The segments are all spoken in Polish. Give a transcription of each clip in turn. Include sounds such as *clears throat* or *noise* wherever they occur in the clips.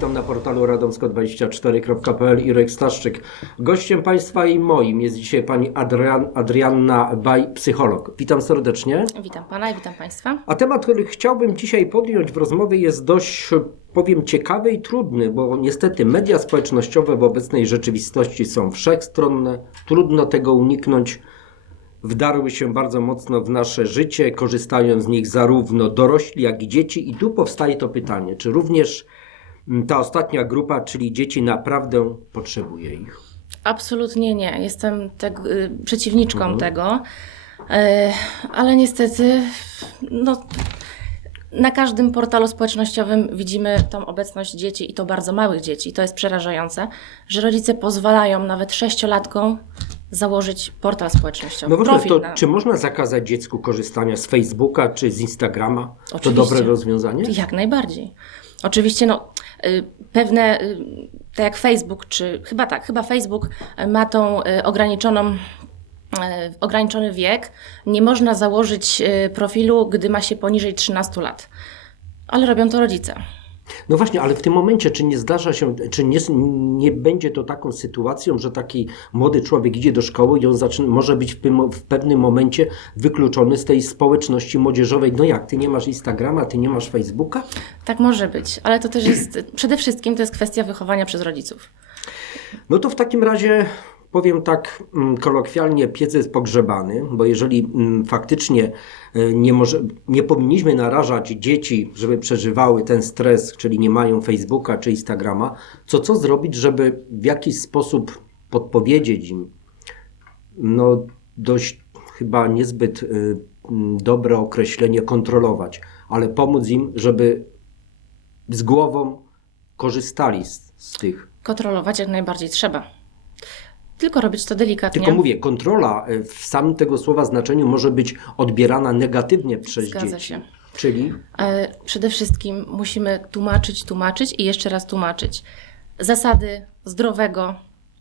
witam na portalu radomsko24.pl Irek Staszczyk. Gościem Państwa i moim jest dzisiaj pani Adrian, Adrianna Baj, psycholog. Witam serdecznie. Witam Pana i witam Państwa. A temat, który chciałbym dzisiaj podjąć w rozmowie jest dość, powiem, ciekawy i trudny, bo niestety media społecznościowe w obecnej rzeczywistości są wszechstronne, trudno tego uniknąć. Wdarły się bardzo mocno w nasze życie, korzystają z nich zarówno dorośli, jak i dzieci. I tu powstaje to pytanie, czy również ta ostatnia grupa, czyli dzieci, naprawdę potrzebuje ich? Absolutnie nie. Jestem teg- y, przeciwniczką Mhm. tego, E, ale niestety no, na każdym portalu społecznościowym widzimy tą obecność dzieci i to bardzo małych dzieci. To jest przerażające, że rodzice pozwalają nawet sześciolatkom założyć portal społecznościowy. No profil to na- czy można zakazać dziecku korzystania z Facebooka czy z Instagrama? To Oczywiście. dobre rozwiązanie? Jak najbardziej. Oczywiście, no, y, pewne, y, tak jak Facebook, czy chyba tak, chyba Facebook ma tą y, ograniczoną, ograniczony wiek. Nie można założyć profilu, gdy ma się poniżej 13 lat. Ale robią to rodzice. No właśnie, ale w tym momencie, czy nie zdarza się, czy nie, nie będzie to taką sytuacją, że taki młody człowiek idzie do szkoły i on zaczyna, może być w, w pewnym momencie wykluczony z tej społeczności młodzieżowej? No jak, ty nie masz Instagrama, ty nie masz Facebooka? Tak może być, ale to też jest, przede wszystkim to jest kwestia wychowania przez rodziców. No to w takim razie powiem tak mm, kolokwialnie, piec jest pogrzebany, bo jeżeli mm, faktycznie y, nie, może, nie powinniśmy narażać dzieci, żeby przeżywały ten stres, czyli nie mają Facebooka czy Instagrama, to co zrobić, żeby w jakiś sposób podpowiedzieć im, no dość chyba niezbyt y, mm, dobre określenie kontrolować, ale pomóc im, żeby z głową korzystali z, z tych Kontrolować jak najbardziej trzeba. Tylko robić to delikatnie. Tylko mówię, kontrola y, w samym tego słowa znaczeniu może być odbierana negatywnie przez Zgadza dzieci. się. Czyli E, Przede wszystkim musimy tłumaczyć, tłumaczyć i jeszcze raz tłumaczyć. Zasady zdrowego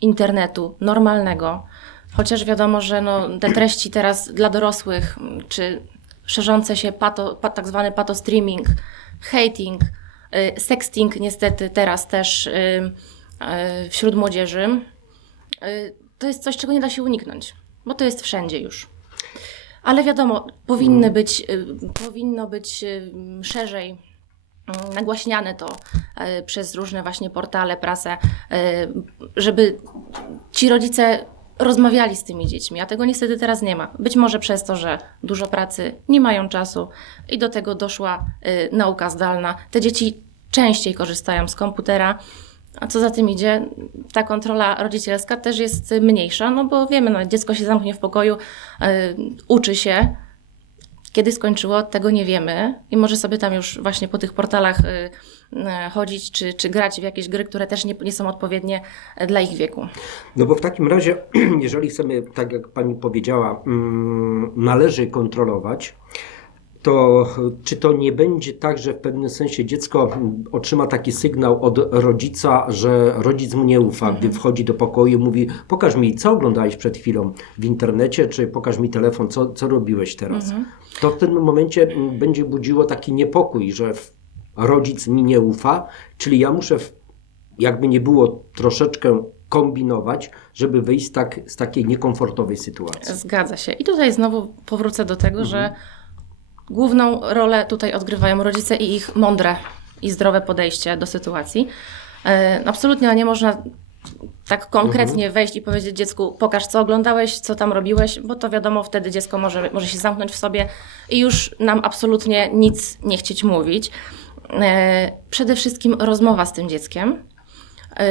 internetu, normalnego, chociaż wiadomo, że no, te treści teraz dla dorosłych, czy szerzące się pato, pa, tak zwany patostreaming, hating, y, sexting niestety teraz też y, wśród młodzieży, to jest coś, czego nie da się uniknąć, bo to jest wszędzie już. Ale wiadomo, powinny być, y, powinno być y, szerzej y, nagłaśniane to przez różne właśnie portale, prasę, żeby ci rodzice rozmawiali z tymi dziećmi, a tego niestety teraz nie ma. Być może przez to, że dużo pracy, nie mają czasu i do tego doszła nauka zdalna. Te dzieci częściej korzystają z komputera, a co za tym idzie, ta kontrola rodzicielska też jest mniejsza, no bo wiemy, no, dziecko się zamknie w pokoju, y, uczy się, kiedy skończyło, tego nie wiemy i może sobie tam już właśnie po tych portalach y, y, chodzić, czy, czy grać w jakieś gry, które też nie, nie są odpowiednie dla ich wieku. no bo w takim razie, *clears throat* jeżeli chcemy, tak jak pani powiedziała, mm, należy kontrolować, to czy to nie będzie tak, że w pewnym sensie dziecko otrzyma taki sygnał od rodzica, że rodzic mu nie ufa, gdy wchodzi do pokoju i mówi pokaż mi, co oglądałeś przed chwilą w internecie, czy pokaż mi telefon, co, co robiłeś teraz. To w tym momencie będzie budziło taki niepokój, że rodzic mi nie ufa, czyli ja muszę, jakby nie było, troszeczkę kombinować, żeby wyjść z, tak, z takiej niekomfortowej sytuacji. Zgadza się. I tutaj znowu powrócę do tego, że główną rolę tutaj odgrywają rodzice i ich mądre i zdrowe podejście do sytuacji. E, Absolutnie nie można tak konkretnie wejść i powiedzieć dziecku, pokaż co oglądałeś, co tam robiłeś, bo to wiadomo, wtedy dziecko może, może się zamknąć w sobie i już nam absolutnie nic nie chcieć mówić. E, Przede wszystkim rozmowa z tym dzieckiem. E,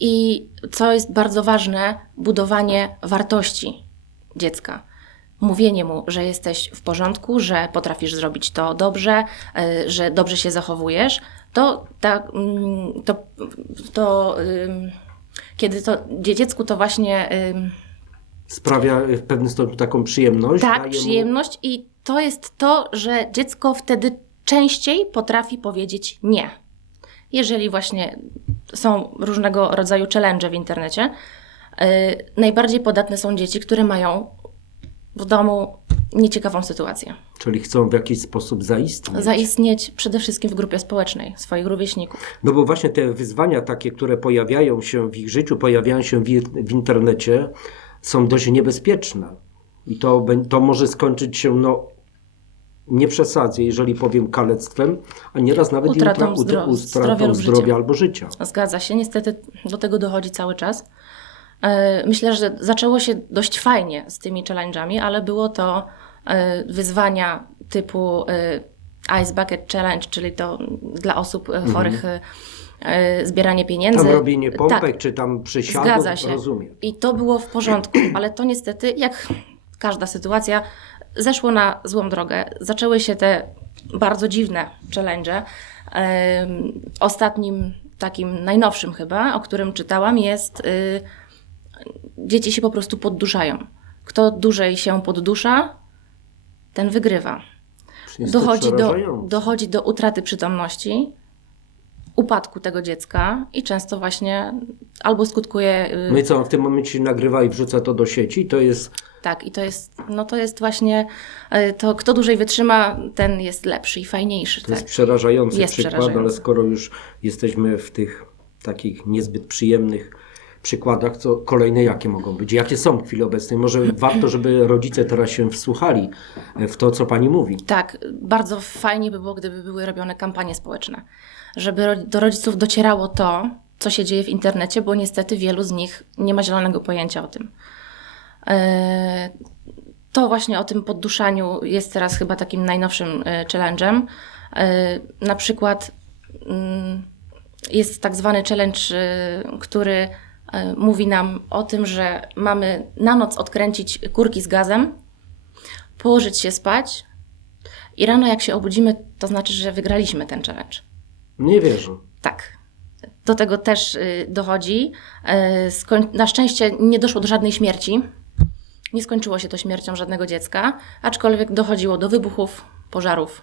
I co jest bardzo ważne, budowanie wartości dziecka. Mówienie mu, że jesteś w porządku, że potrafisz zrobić to dobrze, y, że dobrze się zachowujesz, to, ta, mm, to, to kiedy to dzie- dziecku to właśnie Sprawia w pewnym stopniu taką przyjemność. tak, mu- przyjemność i to jest to, że dziecko wtedy częściej potrafi powiedzieć nie. Jeżeli właśnie są różnego rodzaju challenge w internecie, yy, najbardziej podatne są dzieci, które mają w domu nieciekawą sytuację. Czyli chcą w jakiś sposób zaistnieć. Zaistnieć przede wszystkim w grupie społecznej, swoich rówieśników. No bo właśnie te wyzwania takie, które pojawiają się w ich życiu, pojawiają się w, w internecie, są dość niebezpieczne. I to, to może skończyć się, no nie przesadzę, jeżeli powiem kalectwem, a nieraz nawet i Utratą utra- zdro- utratą zdrowia zdrowia albo życia. Zgadza się, niestety do tego dochodzi cały czas. E, Myślę, że zaczęło się dość fajnie z tymi challenge'ami, ale było to e, wyzwania typu e, Ice Bucket Challenge, czyli to dla osób e, chorych e, zbieranie pieniędzy. Mhm. Tam robienie pompek, Tak, czy tam przysiadów, Zgadza się. rozumiem. I to było w porządku, *clears throat* ale to niestety, jak każda sytuacja, zeszło na złą drogę. Zaczęły się te bardzo dziwne challenge. Ostatnim, takim najnowszym chyba, o którym czytałam, jest y, dzieci się po prostu podduszają. Kto dłużej się poddusza, ten wygrywa. Dochodzi do, dochodzi do utraty przytomności, upadku tego dziecka i często właśnie albo skutkuje y, No i co, w tym momencie nagrywa i wrzuca to do sieci, to jest Tak, i to jest, no to jest właśnie e, to, kto dłużej wytrzyma, ten jest lepszy i fajniejszy. To tak. jest przerażający Jest przykład, przerażający. ale skoro już jesteśmy w tych takich niezbyt przyjemnych przykładach, to kolejne jakie mogą być? Jakie są w chwili obecnej? Może warto, żeby rodzice teraz się wsłuchali w to, co pani mówi. Tak, bardzo fajnie by było, gdyby były robione kampanie społeczne, żeby do rodziców docierało to, co się dzieje w internecie, bo niestety wielu z nich nie ma zielonego pojęcia o tym. E, To właśnie o tym podduszaniu jest teraz chyba takim najnowszym e, challenge'em. E, Na przykład mm, jest tak zwany challenge, e, który e, mówi nam o tym, że mamy na noc odkręcić kurki z gazem, położyć się spać i rano jak się obudzimy, to znaczy, że wygraliśmy ten challenge. Nie wierzę. Tak. Do tego też y, dochodzi. E, Na szczęście nie doszło do żadnej śmierci. Nie skończyło się to śmiercią żadnego dziecka, aczkolwiek dochodziło do wybuchów, pożarów.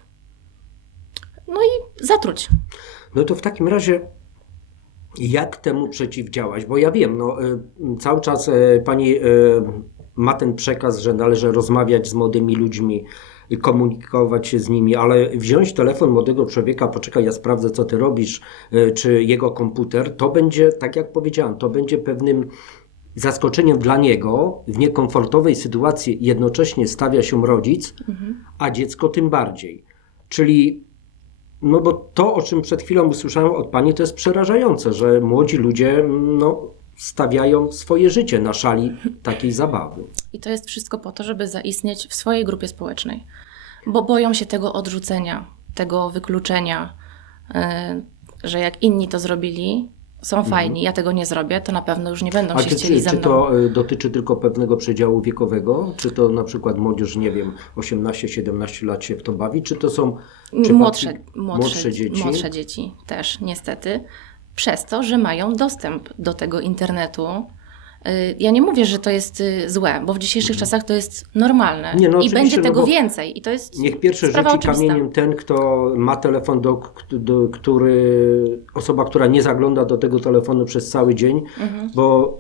No i zatruć. No to w takim razie jak temu przeciwdziałać? Bo ja wiem, no, y, cały czas y, pani y, ma ten przekaz, że należy rozmawiać z młodymi ludźmi, komunikować się z nimi, ale wziąć telefon młodego człowieka, poczekaj, ja sprawdzę, co ty robisz, czy jego komputer, to będzie, tak jak powiedziałem, to będzie pewnym zaskoczeniem dla niego w niekomfortowej sytuacji jednocześnie stawia się rodzic, a dziecko tym bardziej. Czyli no bo to, o czym przed chwilą usłyszałem od Pani, to jest przerażające, że młodzi ludzie no, stawiają swoje życie na szali takiej zabawy. I to jest wszystko po to, żeby zaistnieć w swojej grupie społecznej. Bo boją się tego odrzucenia, tego wykluczenia, y, że jak inni to zrobili, są fajni, ja tego nie zrobię, to na pewno już nie będą Mhm. A się czy, chcieli czy, ze czy mną. to y, dotyczy tylko pewnego przedziału wiekowego? Czy to na przykład młodzież, nie wiem, 18-17 lat się w to bawi? Czy to są Młodsze, młodsze, młodsze dzieci? młodsze dzieci też niestety, przez to, że mają dostęp do tego internetu. Y, Ja nie mówię, że to jest y, złe, bo w dzisiejszych czasach to jest normalne Mhm. Nie, no i będzie no tego bo więcej. I to jest Niech pierwszy sprawa rzuci oczywista. kamieniem ten, kto ma telefon, do, do, który, osoba, która nie zagląda do tego telefonu przez cały dzień, Mhm. bo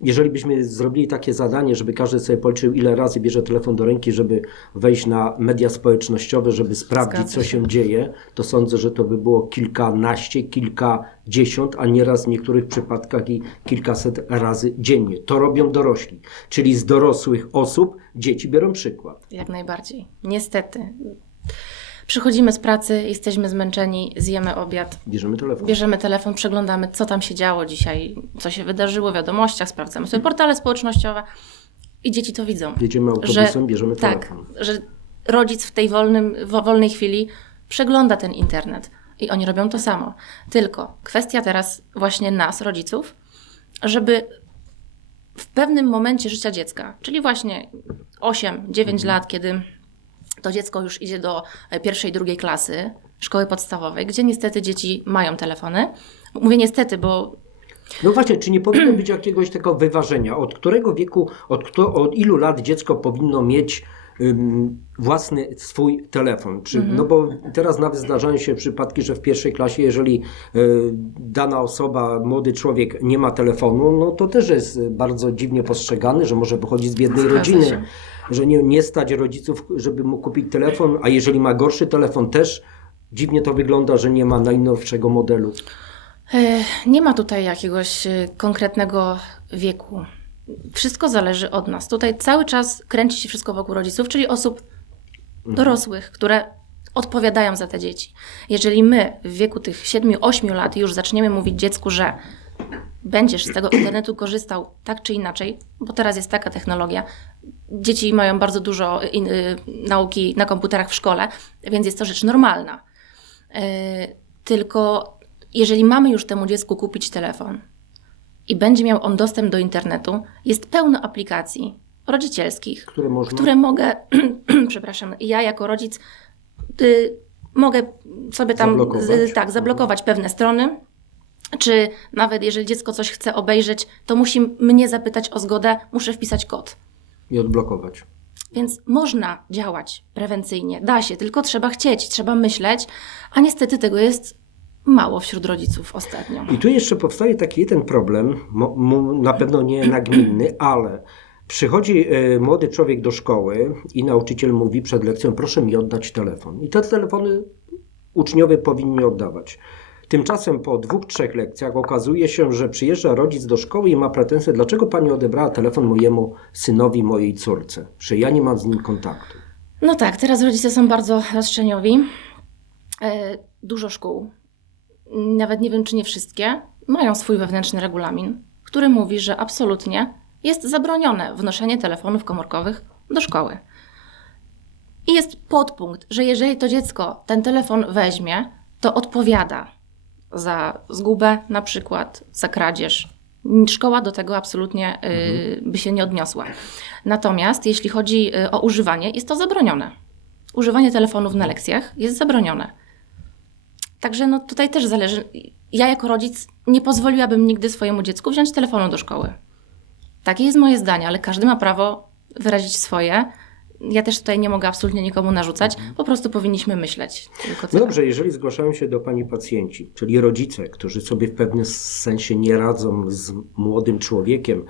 jeżeli byśmy zrobili takie zadanie, żeby każdy sobie policzył, ile razy bierze telefon do ręki, żeby wejść na media społecznościowe, żeby sprawdzić, co się dzieje, to sądzę, że to by było kilkanaście, kilkadziesiąt, a nieraz w niektórych przypadkach i kilkaset razy dziennie. To robią dorośli, czyli z dorosłych osób dzieci biorą przykład. Jak najbardziej. Niestety. Przychodzimy z pracy, jesteśmy zmęczeni, zjemy obiad, Bierzemy telefon. bierzemy telefon, przeglądamy, co tam się działo dzisiaj, co się wydarzyło w wiadomościach, sprawdzamy sobie portale społecznościowe i dzieci to widzą. Jedziemy autobusem, bierzemy tak, telefon. że rodzic w tej wolnym, wo- wolnej chwili przegląda ten internet i oni robią to samo. Tylko kwestia teraz właśnie nas, rodziców, żeby w pewnym momencie życia dziecka, czyli właśnie 8-9 lat, kiedy to dziecko już idzie do e, pierwszej, drugiej klasy szkoły podstawowej, gdzie niestety dzieci mają telefony. Mówię niestety, bo No właśnie, czy nie powinno być jakiegoś tego wyważenia? Od którego wieku, od, kto, od ilu lat dziecko powinno mieć własny swój telefon? Czy, Mhm. No bo teraz nawet zdarzają się przypadki, że w pierwszej klasie, jeżeli y, dana osoba, młody człowiek nie ma telefonu, no to też jest bardzo dziwnie postrzegany, że może pochodzi z biednej Zgadza rodziny. się. że nie, nie stać rodziców, żeby mu kupić telefon, a jeżeli ma gorszy telefon też, dziwnie to wygląda, że nie ma najnowszego modelu. E, Nie ma tutaj jakiegoś e, konkretnego wieku. Wszystko zależy od nas. Tutaj cały czas kręci się wszystko wokół rodziców, czyli osób dorosłych, które odpowiadają za te dzieci. Jeżeli my w wieku tych 7-8 lat już zaczniemy mówić dziecku, że będziesz z tego internetu korzystał tak czy inaczej, bo teraz jest taka technologia. Dzieci mają bardzo dużo in, y, nauki na komputerach w szkole, więc jest to rzecz normalna. Y, tylko jeżeli mamy już temu dziecku kupić telefon i będzie miał on dostęp do internetu, jest pełno aplikacji rodzicielskich, Które można. które mogę, *clears throat* przepraszam, ja jako rodzic y, mogę sobie tam Zablokować. tak, zablokować pewne strony. Czy nawet jeżeli dziecko coś chce obejrzeć, to musi mnie zapytać o zgodę, muszę wpisać kod. I odblokować. Więc można działać prewencyjnie, da się, tylko trzeba chcieć, trzeba myśleć, a niestety tego jest mało wśród rodziców ostatnio. I tu jeszcze powstaje taki jeden problem, na pewno nie nagminny, ale przychodzi e, młody człowiek do szkoły i nauczyciel mówi przed lekcją, proszę mi oddać telefon. I te telefony uczniowie powinni oddawać. Tymczasem po dwóch, trzech lekcjach okazuje się, że przyjeżdża rodzic do szkoły i ma pretensje, dlaczego pani odebrała telefon mojemu synowi, mojej córce, że ja nie mam z nim kontaktu. No tak, teraz rodzice są bardzo roszczeniowi. E, Dużo szkół, nawet nie wiem czy nie wszystkie, mają swój wewnętrzny regulamin, który mówi, że absolutnie jest zabronione wnoszenie telefonów komórkowych do szkoły. I jest podpunkt, że jeżeli to dziecko ten telefon weźmie, to odpowiada za zgubę na przykład, za kradzież. Szkoła do tego absolutnie y, by się nie odniosła. Natomiast jeśli chodzi y, o używanie, jest to zabronione. Używanie telefonów na lekcjach jest zabronione. Także no tutaj też zależy. Ja jako rodzic nie pozwoliłabym nigdy swojemu dziecku wziąć telefonu do szkoły. Takie jest moje zdanie, ale każdy ma prawo wyrazić swoje. Ja też tutaj nie mogę absolutnie nikomu narzucać. Po prostu powinniśmy myśleć. Tylko No dobrze, jeżeli zgłaszają się do Pani pacjenci, czyli rodzice, którzy sobie w pewnym sensie nie radzą z młodym człowiekiem,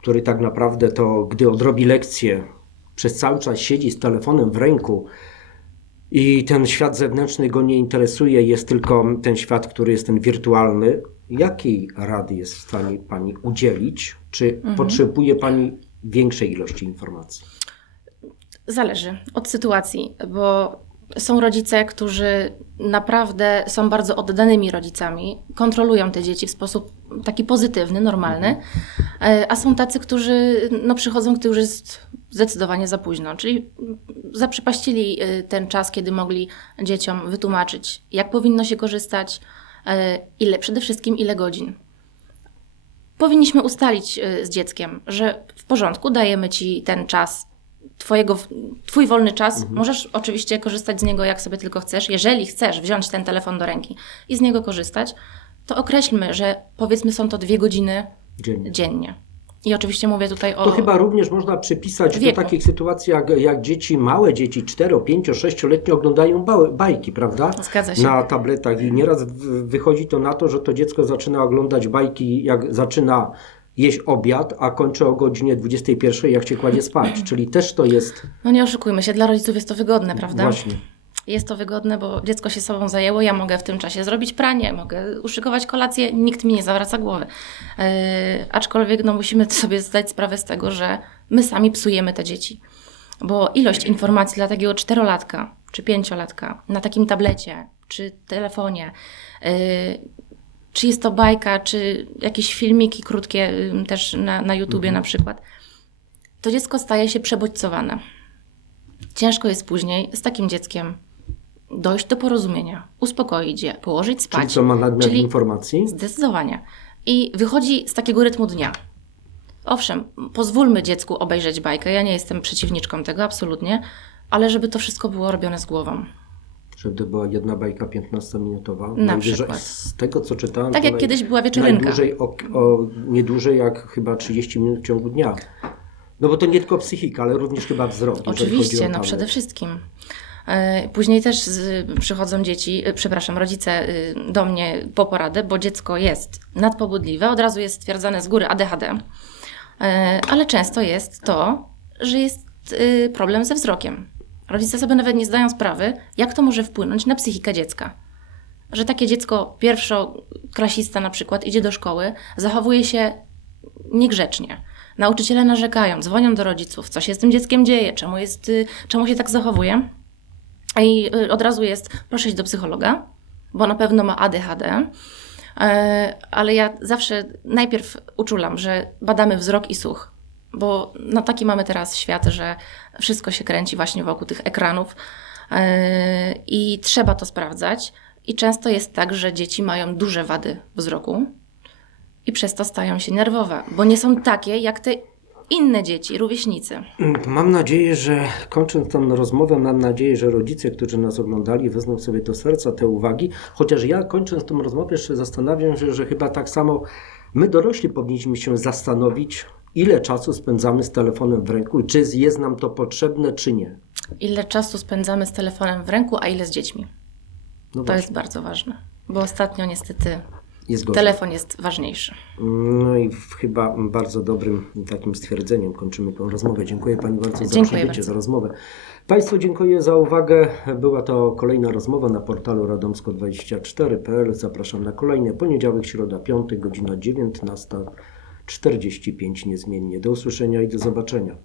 który tak naprawdę to, gdy odrobi lekcję, przez cały czas siedzi z telefonem w ręku i ten świat zewnętrzny go nie interesuje, jest tylko ten świat, który jest ten wirtualny, jakiej rady jest w stanie Pani udzielić? Czy potrzebuje Pani większej ilości informacji? Zależy od sytuacji, bo są rodzice, którzy naprawdę są bardzo oddanymi rodzicami, kontrolują te dzieci w sposób taki pozytywny, normalny, e, a są tacy, którzy no, przychodzą, gdy już jest zdecydowanie za późno, czyli zaprzepaścili e, ten czas, kiedy mogli dzieciom wytłumaczyć, jak powinno się korzystać, e, ile, przede wszystkim ile godzin. Powinniśmy ustalić z dzieckiem, że w porządku, dajemy ci ten czas, twojego, twój wolny czas. Możesz oczywiście korzystać z niego jak sobie tylko chcesz. Jeżeli chcesz wziąć ten telefon do ręki i z niego korzystać, to określmy, że powiedzmy są to dwie godziny Dziennie. dziennie. I oczywiście mówię tutaj o. To chyba również można przypisać Wieku. do takich sytuacji, jak, jak dzieci, małe dzieci, 4, 5, 6-letnie oglądają ba- bajki, prawda? Zgadza się. Na tabletach i nieraz wychodzi to na to, że to dziecko zaczyna oglądać bajki, jak zaczyna jeść obiad, a kończy o godzinie 21, jak się kładzie spać. Czyli też to jest No nie oszukujmy się, dla rodziców jest to wygodne, prawda? właśnie. Jest to wygodne, bo dziecko się sobą zajęło, ja mogę w tym czasie zrobić pranie, mogę uszykować kolację, nikt mi nie zawraca głowy. Yy, aczkolwiek no, musimy *laughs* sobie zdać sprawę z tego, że my sami psujemy te dzieci. Bo ilość informacji dla takiego czterolatka czy pięciolatka na takim tablecie czy telefonie, yy, czy jest to bajka, czy jakieś filmiki krótkie yy, też na, na YouTubie na przykład, to dziecko staje się przebodźcowane. Ciężko jest później z takim dzieckiem dojść do porozumienia, uspokoić je, położyć spać. Czyli co ma nadmiar Czyli- informacji? Zdecydowanie. I wychodzi z takiego rytmu dnia. Owszem, pozwólmy dziecku obejrzeć bajkę. Ja nie jestem przeciwniczką tego, absolutnie, ale żeby to wszystko było robione z głową. Żeby to była jedna bajka 15-minutowa. Na przykład. Z tego, co czytałem, Tak jak kiedyś była wieczorynka. Najdłużej o, o, nie dłużej jak chyba 30 minut w ciągu dnia. No bo to nie tylko psychika, ale również chyba wzrok. Oczywiście, no przede wszystkim. E, Później też przychodzą dzieci, e, przepraszam, rodzice e, do mnie po poradę, bo dziecko jest nadpobudliwe, od razu jest stwierdzane z góry ADHD, ale często jest to, że jest problem ze wzrokiem. Rodzice sobie nawet nie zdają sprawy, jak to może wpłynąć na psychikę dziecka. Że takie dziecko, pierwszoklasista na przykład, idzie do szkoły, zachowuje się niegrzecznie. Nauczyciele narzekają, dzwonią do rodziców, co się z tym dzieckiem dzieje, czemu, jest, y, czemu się tak zachowuje. I y, od razu jest, proszę iść do psychologa, bo na pewno ma ADHD. E, Ale ja zawsze najpierw uczulam, że badamy wzrok i słuch, bo no taki mamy teraz świat, że wszystko się kręci właśnie wokół tych ekranów E, i trzeba to sprawdzać. I często jest tak, że dzieci mają duże wady wzroku i przez to stają się nerwowe, bo nie są takie jak te inne dzieci, rówieśnicy. Mam nadzieję, że kończąc tę rozmowę, mam nadzieję, że rodzice, którzy nas oglądali, wezmą sobie do serca te uwagi. Chociaż ja kończąc tę rozmowę jeszcze zastanawiam się, że chyba tak samo my dorośli powinniśmy się zastanowić, ile czasu spędzamy z telefonem w ręku i czy jest nam to potrzebne, czy nie. Ile czasu spędzamy z telefonem w ręku, a ile z dziećmi? No To jest bardzo ważne, bo ostatnio niestety jest gorzej. telefon jest ważniejszy. No i chyba bardzo dobrym takim stwierdzeniem kończymy tę rozmowę. Dziękuję Pani bardzo za Dziękuję bardzo. za rozmowę. Państwu dziękuję za uwagę. Była to kolejna rozmowa na portalu radomsko24.pl. Zapraszam na kolejne poniedziałek, środa, piątek, godzina 19.45 niezmiennie. Do usłyszenia i do zobaczenia.